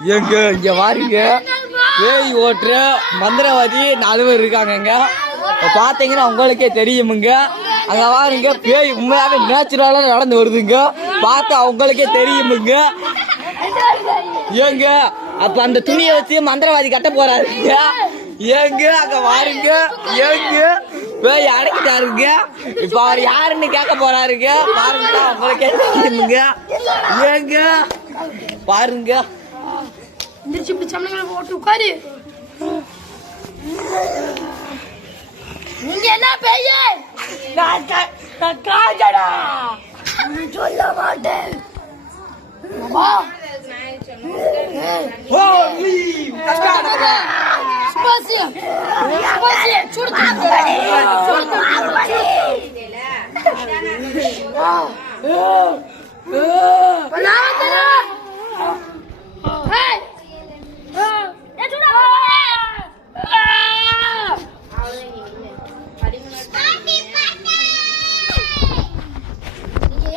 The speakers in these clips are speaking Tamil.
எங்க இங்க வாருங்க, பேய் ஓட்டுற மந்திரவாதி 4 பேர் இருக்காங்க. பாத்தீங்கன்னா உங்களுக்கே தெரியுமுங்க. அங்க வாருங்க, பேய் உண்மையாவே நேச்சுரலா நடந்து வருதுங்க. பார்த்தா அவங்களுக்கே தெரியுமுங்க. ஏங்க அப்ப அந்த துணியை வச்சு மந்திரவாதி கட்ட போறாருங்க. ஏங்க அங்க வாருங்க, ஏங்க பேய் அடைக்கிட்டாருங்க. இப்ப அவர் யாருன்னு கேட்க போறாருங்க. பாருங்க உங்களுக்கே தெரியுமுங்க. ஏங்க பாருங்க, உட்காரு. நீங்க என்ன பேய? காஜடா சொல்ல மாட்டேன்.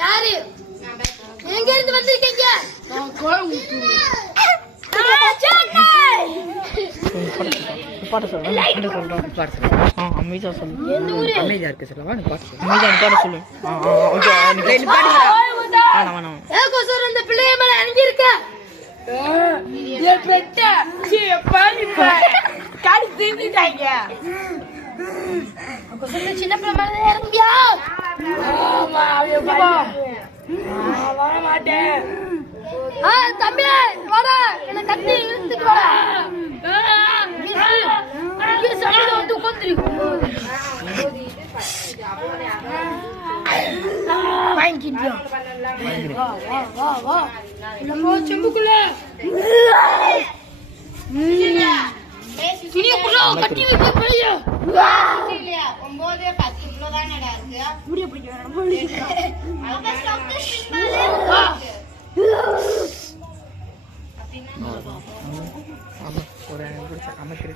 யாரு எங்க இருந்து வந்திருக்கீங்க? அமைதியா இருக்கு சொல்லவா? இந்த பிள்ளைய மேல அணிஞ்சி இருக்க சின்ன பிள்ளை மேல இறங்கியா? வர மாட்டேன். தம்பி வாடா, என்ன கட்டி இழுத்துட்டு வாடா. வந்து உட்காந்துரு வாங்கிட்டியா? வா வா வா செம்புக்குள்ள கட்டி வைக்க போய் 9 10 இவ்வளவுதானடா இருக்கு. முடிய பிடிக்க அமைச்சர்